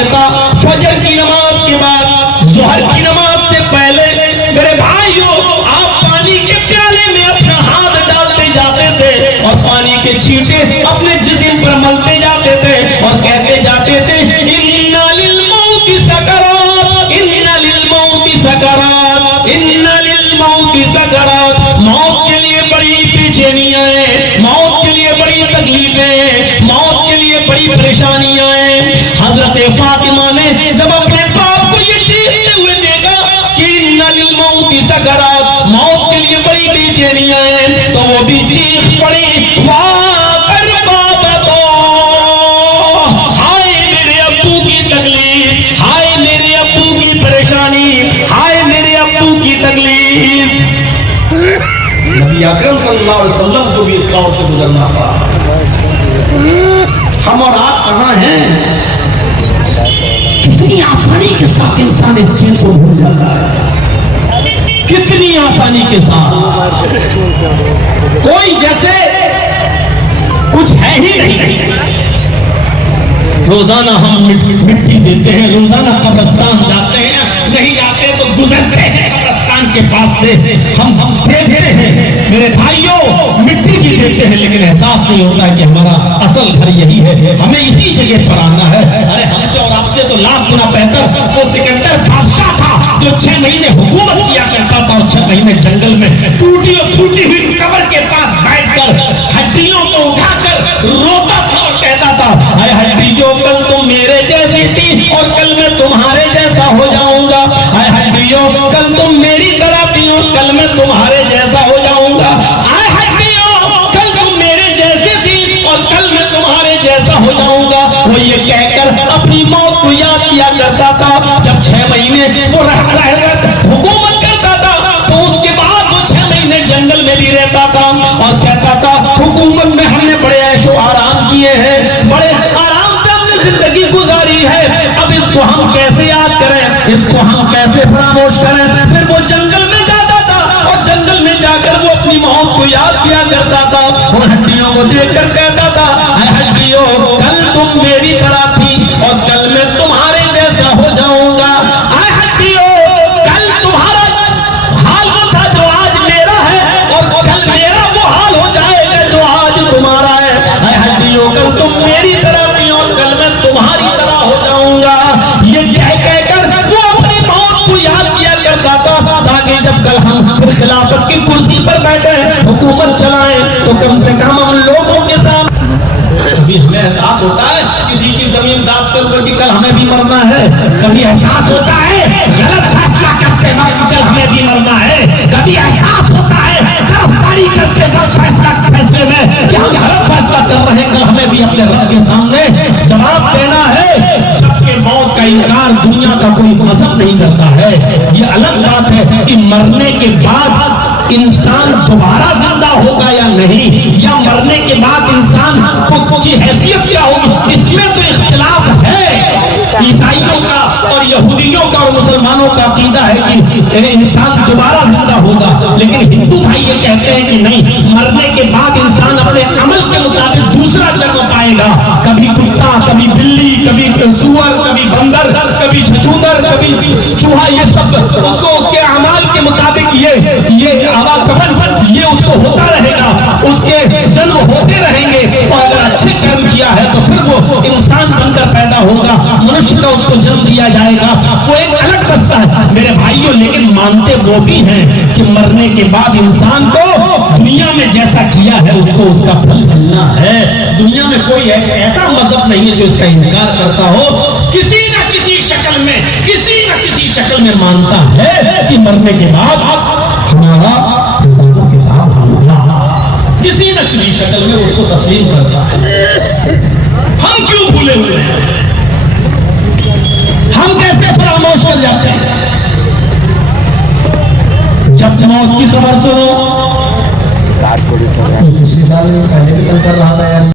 یہ تھا فجر کی نماز کے بعد ظہر کی نماز سے پہلے میرے بھائیوں آپ پانی کے پیالے میں اپنا ہاتھ ڈالتے جاتے تھے اور پانی کے چھینٹے اپنے جسم پر ملتے جاتے تھے اور کہتے جاتے تھے اِنَّ لِلْمَوْتِ سَكَرَاتٍ اِنَّ لِلْمَوْتِ سَكَرَاتٍ اِنَّ لِلْمَوْتِ سَكَرَاتٍ موت کے لیے بڑی بےچینیاں ہیں، موت کے لیے بڑی تکلیفیں ہیں، موت کے لیے بڑی پریشانیاں ہیں۔ حضرت فاطمہ نے جب اپنے باپ کو یہ چیختے ہوئے دیکھا کہ اِنَّ لِلْمَوْتِ سَكَرَاتٍ موت کے لیے بڑی بےچینیاں ہیں تو وہ بھی چیخ پڑی وَاقَرْ بَابَتَو، ہائے میرے ابو کی تکلیف، ہائے میرے ابو کی پریشانی، ہائے میرے ابو کی تکلیف۔ نبی اکرم صلی اللہ علیہ وسلم کو بھی اس دور سے گزرنا پڑا۔ ہم اور آپ کہاں ہیں؟ کتنی آسانی کے ساتھ انسان اس چیز کو بھول جاتا ہے، کتنی آسانی کے ساتھ، کوئی جیسے کچھ ہے ہی نہیں۔ روزانہ ہم مٹی دیتے ہیں، روزانہ قبرستان جاتے ہیں، نہیں جاتے تو گزرتے ہیں قبرستان کے پاس سے، ہم دیتے ہیں میرے بھائیوں، مٹی بھی دیتے ہیں لیکن احساس نہیں ہوتا کہ ہمارا اصل گھر یہی ہے، ہمیں اسی جگہ پر آنا ہے۔ ارے ہم سے اور آپ سے تو لاکھ گنا بہتر وہ سکندر بادشاہ تھا جو 6 مہینے حکومت کیا کرتا تھا اور 6 مہینے جنگل میں ٹوٹی اور پھوٹی ہوئی قبر کے پاس بیٹھ کر ہڈیوں کو اٹھا کر روتا تھا اور کہتا تھا اے ہڈیوں کل تم میرے جیسی تھی اور کل میں تمہارے جیسا ہو جاؤں گا، اے ہڈیوں کل تم میری طرح تھی اور کل میں تمہارے جیسا ہو جاؤں گا، اے ہڈیوں کل تم میرے جیسے تھی اور کل میں تمہارے جیسا ہو جاؤں گا۔ وہ یہ کہہ کر اپنی موت کو یاد کیا کرتا تھا۔ جب 6 مہینے وہ حکومت کرتا تھا تو اس کے بعد وہ 6 مہینے جنگل میں بھی رہتا تھا اور کہتا تھا حکومت میں ہم نے بڑے عیش و آرام کیے ہیں، بڑے آرام سے ہم نے زندگی گزاری ہے، اب اس کو ہم کیسے یاد کریں، اس کو ہم کیسے فراموش کریں۔ پھر وہ جنگل میں جاتا تھا اور جنگل میں جا کر وہ اپنی موت کو یاد کیا کرتا تھا، ان ہڈیوں کو دیکھ کر کہتا تھا اے ہڈیوں کل تم میری طرح تھی اور کل میں تمہارے جیسا ہو جاؤں گا، اے ہڈیوں کل تمہارا حال وہ تھا جو آج میرا ہے اور کل میرا وہ حال ہو جائے گا جو آج تمہارا ہے، اے ہڈیوں کل تم میری طرح تھی اور کل میں تمہاری طرح ہو جاؤں گا۔ یہ کہہ کر وہ اپنی موت کو یاد کیا کرتا تھا تاکہ جب کل ہم پھر خلافت کی کرسی پر بیٹھے حکومت چلائیں تو کم سے کم ہم لوگوں کے ساتھ کبھی ہمیں احساس ہوتا ہے کسی کی زمین داد کر کہ کل ہمیں بھی مرنا ہے، کبھی احساس ہوتا ہے غلط فیصلہ کرتے وقت کل ہمیں بھی مرنا ہے، کبھی احساس ہوتا ہے گرفتاری کرتے وقت فیصلے میں کہ ہم غلط فیصلہ کر رہے ہیں، کل ہمیں بھی اپنے رب کے سامنے جواب دینا ہے۔ جبکہ موت کا انکار دنیا کا کوئی مذہب نہیں کرتا ہے، یہ الگ بات ہے کہ مرنے کے بعد انسان دوبارہ زندہ ہوگا یا نہیں، یا مرنے کے بعد انسان کی حیثیت کیا ہوگی، اس میں تو اختلاف ہے۔ عیسائیوں کا اور یہودیوں کا اور مسلمانوں کا عقیدہ ہے کہ انسان دوبارہ زندہ ہوگا، لیکن ہندو بھائی یہ کہتے ہیں کہ نہیں، مرنے کے بعد انسان اپنے عمل کے مطابق دوسرا جنم پائے گا، کبھی کتا، کبھی بلی، کبھی سور، کبھی بندر، کبھی چھچودر، کبھی چوہا، یہ سب اس کو اس کے اعمال کے مطابق یہ آواز یہ اس کو ہوتا رہے گا، اس کے جنم ہوتے رہیں گے، اور اگر اچھے کرم کیا ہے تو پھر وہ انسان بن کر پیدا ہوگا، منشیہ کا اس کو جنم دیا جائے گا، وہ ایک الگ قصہ ہے میرے بھائیوں۔ لیکن مانتے وہ بھی ہیں کہ مرنے کے بعد انسان کو دنیا میں جیسا کیا ہے اس کو اس کا پھل ملنا ہے۔ دنیا میں کوئی ایسا مذہب نہیں ہے جو اس کا انکار کرتا ہو، کسی نہ کسی شکل میں شکل میں مانتا ہے کہ مرنے کے بعد ہمارا حساب و کتاب ہوگا، کسی نہ کسی شکل میں اس کو تسلیم کرتا ہے۔ ہم کیوں بھولے ہوئے ہیں؟ ہم کیسے فراموش کر جاتے ہیں؟ جب موت کی خبر سنو، پچھلے سال پہلے بھی کل کر رہا تھا یار